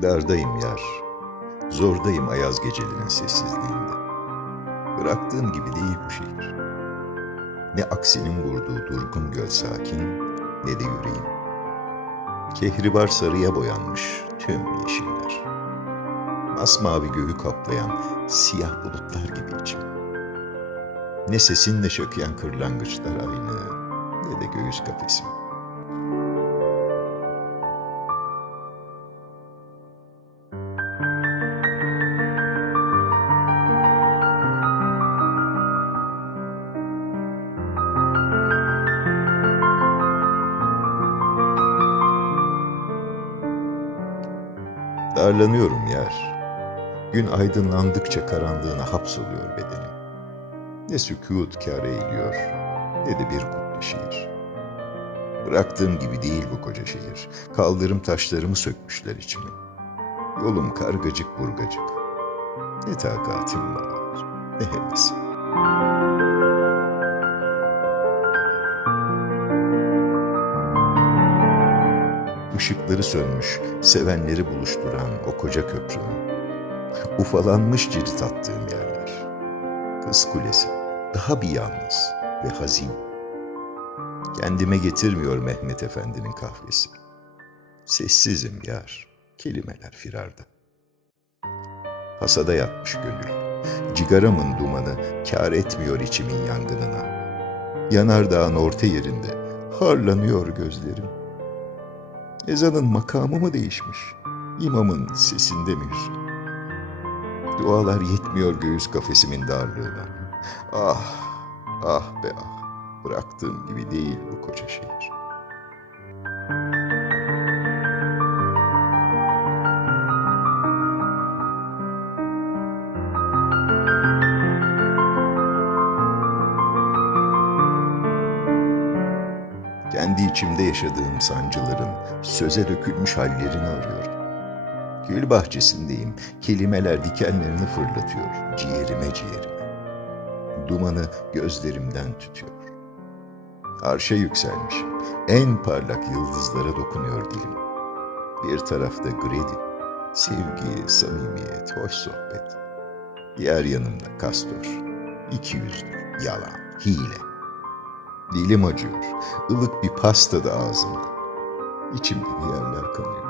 Kırlardayım yar, zordayım ayaz gecelerinin sessizliğinde. Bıraktığım gibi değil bu şehir. Ne aksinin vurduğu durgun göl sakin, ne de yüreğim. Kehribar sarıya boyanmış tüm yeşiller. Masmavi göğü kaplayan siyah bulutlar gibi içim. Ne sesinle şakıyan kırlangıçlar aynı, ne de göğüs kafesim. Darlanıyorum yer. Gün aydınlandıkça karanlığına hapsoluyor bedenim. Ne sükut kâr eğiliyor, ne de bir kutlu şiir. Bıraktığım gibi değil bu koca şehir. Kaldırım taşlarımı sökmüşler içime. Yolum kargacık burgacık. Ne takatim var, ne hevesim. Işıkları sönmüş, sevenleri buluşturan o koca köprünün. Ufalanmış cirit attığım yerler. Kız kulesi, daha bir yalnız ve hazin. Kendime getirmiyor Mehmet Efendi'nin kahvesi. Sessizim yar, kelimeler firarda. Hasada yatmış gönül. Cigaramın dumanı kar etmiyor içimin yangınına. Yanardağın orta yerinde harlanıyor gözlerim. Ezanın makamı mı değişmiş? İmamın sesinde mi hüzün? Dualar yetmiyor göğüs kafesimin darlığına. Ah, ah be ah. Bıraktığım gibi değil bu koca şehir. İçimde yaşadığım sancıların söze dökülmüş hallerini arıyorum. Gül bahçesindeyim, kelimeler dikenlerini fırlatıyor ciğerime ciğerime. Dumanı gözlerimden tütüyor. Arşa yükselmişim, en parlak yıldızlara dokunuyor dilim. Bir tarafta gredi, sevgi, samimiyet, hoş sohbet. Diğer yanımda kastor, iki yüzlü, yalan, hile. Dilim acıyor. ılık bir pasta da ağzımda. İçimde bir yerler kanıyor.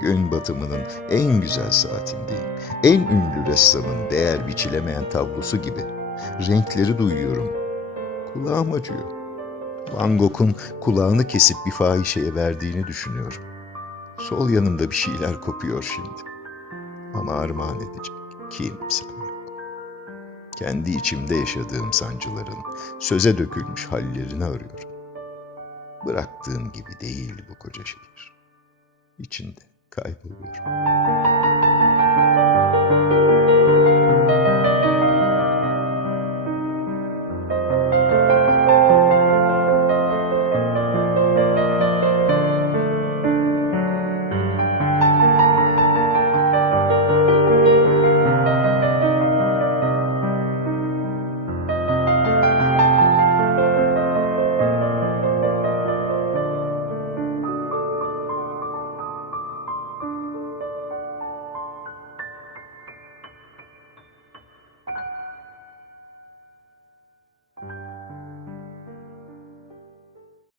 Gün batımının en güzel saatindeyim. En ünlü ressamın değer biçilemeyen tablosu gibi. Renkleri duyuyorum. Kulağım acıyor. Van Gogh'un kulağını kesip bir fahişeye verdiğini düşünüyorum. Sol yanımda bir şeyler kopuyor şimdi. Ama armağan edecek kimsem yok. Kendi içimde yaşadığım sancıların söze dökülmüş hallerini arıyorum. Bıraktığım gibi değil bu koca şehir. İçinde kayboluyorum.